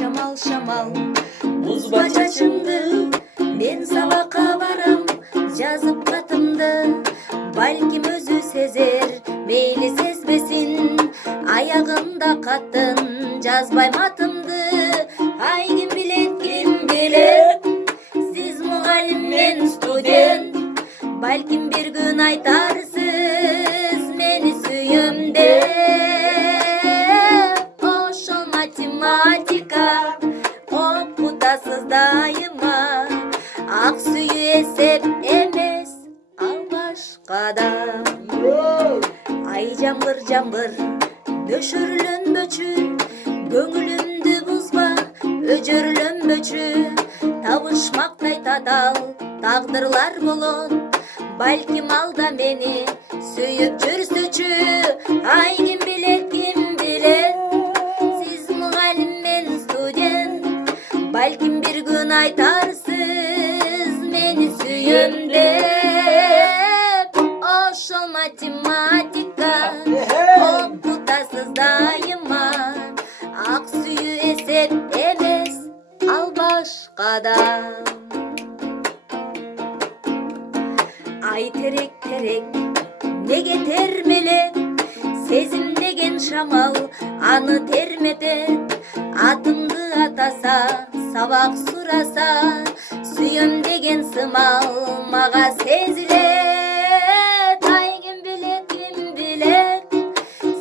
şamal şamal buzba çaçımdı. Men sabaka baram жазып katımdı. Balkim özü sezer meyli sezbesin. Ayağında kattın жазбай матымды. Ay kim bilet siz muğalim men stудент. Balkim bir gün aytarsız meni süyüm деп. Ошол математика окутасыз дайыма. Ак сүйүү эсеп эмес ал башкада. Ай жамгыр жамгыр нөшүрлөнбөчү. Көңүлүмдү бузба өжөрлөнбөчү. Табышмактай татал тагдырлар болот. Балким алда мени сүйүп жүрсөчү. Ай ким билет сиз мугалим мен студент. Балким бир күн айтарсыз мени сүйөм деп. Ошол математика окутасыз дайыма. Ак сүйүү эсеп эмес ал башкада. Ay terek terek неге термелет. Сезим деген шамал аны терметет. Атымды атаса сабак сураса. Сүйөм деген сымал мага сезилет. Ай ким билет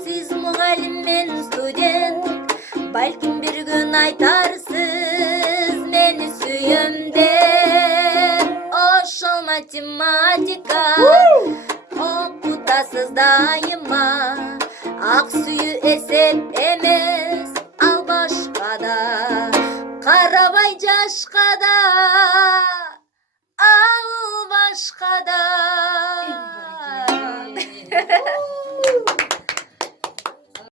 сиз мугалим мен студент. Балким бир күн айтарсыз мени сүйөм деп. Ошол математика окутасыз дайыма. Ак сүйүү эсеп эмес ал башкада. Карабай жашка да ал башкада.